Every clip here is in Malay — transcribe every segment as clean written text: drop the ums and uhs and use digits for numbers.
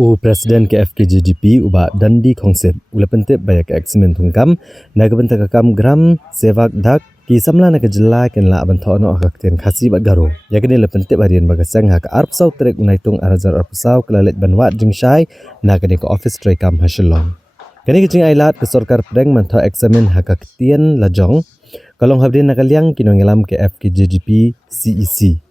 Presiden KFKGGP ubah dandi kongsit ula pentip banyak eksemen tungkam naga bentak kam gram sevak dak ki samla naga jela ken la ban thono akakten khasi bat garo yakni le pentip harian bagasang hak arp sau trek unaitung arazar arp sau kelalet banwat jingshai naga ni ko office tray kam hasilong kani kicing ailat ke sarkar pedang mantho eksemen hak aktian lajong kalong habdin naga liang kinongelam KFKGGP CEC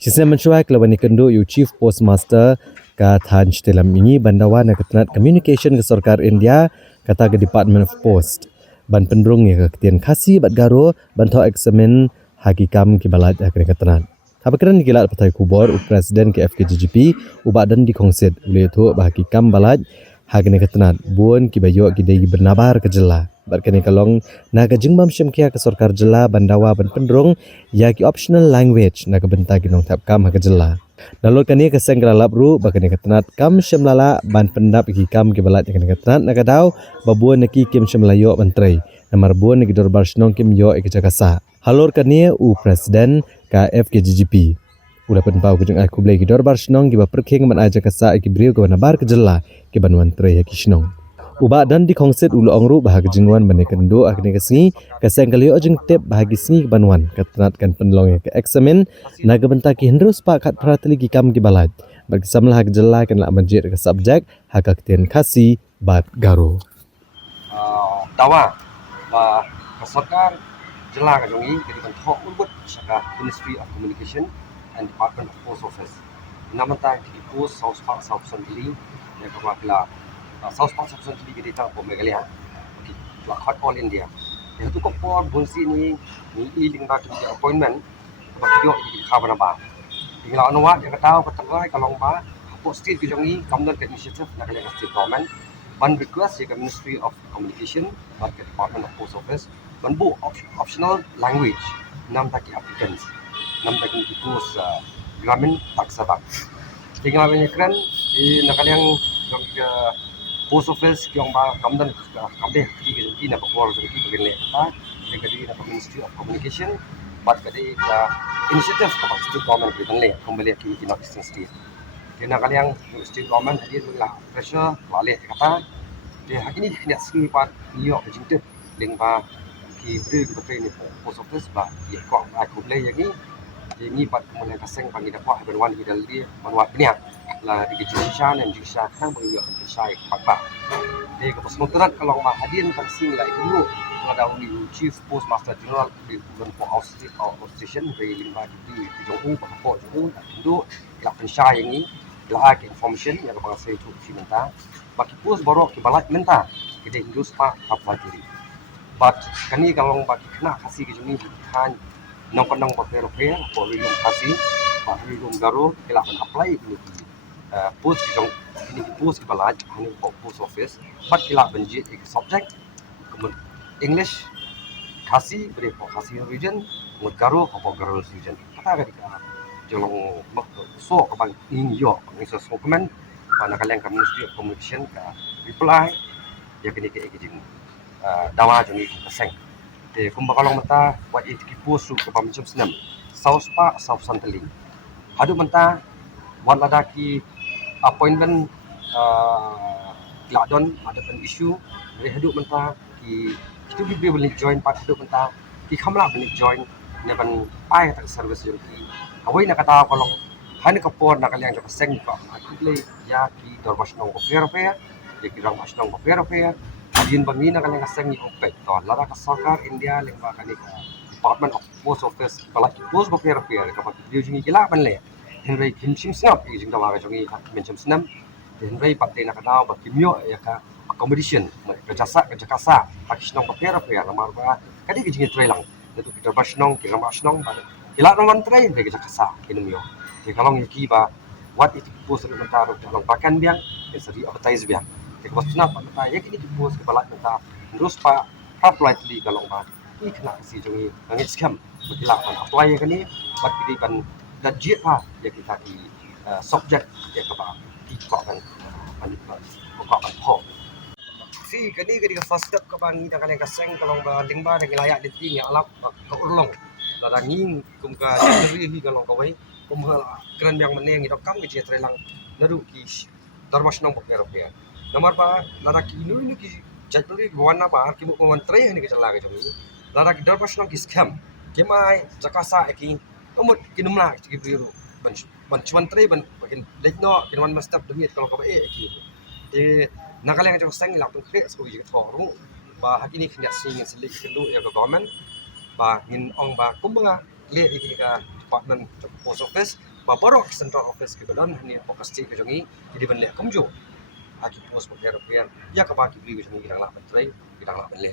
Sistem mencuai kelabani kendo yu Chief Postmaster ka Than Shtilam ini bandawan na ketenat communication ke Sarkar India kata ke Department of Post ban pendrung ya ketian khasi bat garo bantu eksamen hakikam ki balat ya ketenat. Habakeran gilat patai kubor Presiden ke FKGGP ubak dan dikongsit ule tu bahakikam balat hakene ketenat buon ki bayo ki dei bernabar ke jela. Barkani kalong naga jengbam syemkia ke Sarkar jela bandawa ban pendrung ya ki optional language naga bentagi nong tap kam ha ke jela. Nalur kani ke sengkra labru bakani ketenat kam syemlala ban pendap ki kam ki balat kani ketenat naga dau babuan neki kim syemlayo bantrai namar buan neki dorbar snong kim yo ek jakasa. Halur kani Presiden ka FKGGP ula penpau ke jeng aku blai ki dorbar snong ki ba perkheng ban aja kasa ki brio ke nabar ke jela ki banwan trai ki snong. Uba dan di kongsit ulu ongru bahagi jengwan bane kendo akni kesengi keseng kali ojeng tip bahagi sengi banwan ketenatkan penlong ya ke eksamen naga bentaki hendrus pakat prateli kam ki balat bagi samlah hak jela kan la menjir ke subjek hak aktian khasi bat garo dawa kesarkar jela ka jongi jadi bentuk ulbut saka Ministry of Communication and Department of Post Office namanta di post South Park South Sandili ya kawakila South Park South Sandili kita tahu Meghalaya okey hot all India yang tu kopor bunsi ni iling ba tu appointment ba video di khabana ba tinggal anwa yang tahu keterai kalau ba post state ki jongi kamdan ke initiative Meghalaya state government one request ke Ministry of Communication dan ke Department of Post Office ban bu optional language nam taki applicants nam taki post gramin tak sabak tinggal menyekran di nakal yang Post Office yang ba kamdan kamde ki na bakor so ki bagale ta kadi na Ministry of Communication bat kadi initiative ka state government ki banle kembali ki North Eastern State kena kali yang state government hadir lah pressure wale kata dia hakini kena sini pat New York jintip ling ba ki bri ki pakai ni Post Office ba ki ko ai ko le yang ni pat kemudian kaseng pagi dapat berwan ki daldi manwat ni la di Jisha dan Jisha kan bagi orang Jisha apa dia ke pasmoterat kalau ma hadirin taksing la itu ada uni Chief Postmaster General di Bulan Station dari limba di Jonghu Bangkok Jonghu itu la pensha yang ni la ke information yang bang saya tu minta bagi post baru ke balat minta kita Hindus pa apa diri but kani kalau bagi kena kasih ke juni kan nang pandang paper ko rilum kasih pak rilum garo kela apply dulu post ki jong ini ki post ki balaj ini post office but kila banjit ek subject kemudian English khasi beri khasi region mut garo apa garo region kata ka jolong mak so ka bang in yo ni so comment mana kalian ka Ministry of Communication ka reply ya kini ke jing dawa jong ni kaseng te kumba kalong mata what it ki post ka pamjam senam South Park South Santaling hadu mata wan ladaki appointment ladon ada pen issue dari haduk menta ki itu bi boleh join part haduk menta ki khamla boleh join neban ai tak service yang ki awai nak kata kalau hani kapor nak kalian jok seng ko aku le ya ki dorbash nong ko fair ya ki rang mas nong ko fair adin bangi nak kalian seng ni ko pet to lara ka sarkar India lengba kali Department of Post Office balak post ko fair ka pat video jingi kila ban le Henry Kim Sim Snap di jingda wa jongi mention senam Henry patte nak daw ba kimyo ya ka accommodation ka jasa ka jakasa pakisnong papera pa ramar ba kadi ki jingi tray lang itu kita basnong ki ramasnong ba kila naman tray ka jakasa kinumyo ki kalong yaki ba what it post ri mentaro kalong pakan biang seri advertise biang ki wasna pa ta yaki ni post ki balak menta terus pa politely kalong ba ni kena si jongi ngit scam kila pa apply ka ni bat ki ban dan jipa ya kita di subjek ya kaba di kokan kokan ho si kani kadi first step ka bang ida kalian kaseng kalau ba lingba da layak di ting ya alap ka urlong la nging kum ka dari hi kalau ka wai kum keren yang meneng ida kam ke cetre lang naru ki darmasnong European. Nomor ba lara ki nu ki jadwali wana ba ki mo menteri ni ke jala ke jami. Lara ki darmasnong ki scam. Kemai jakasa ki amut kinumla ki biru. Ban menteri ban bakin lekno kinwan mastap demi kalau ka ki. Nakaleng jo seng la tung kre so yi thoru ba hakini khnya sing selik kendu ya government ba ngin ong ba kumba le iki ka department post office ba borok central office ke badan ni fokus ti ke jongi jadi ban le kamjo aki post mo European ya ka ba ki bri ke jongi kirang la menteri kirang la ban le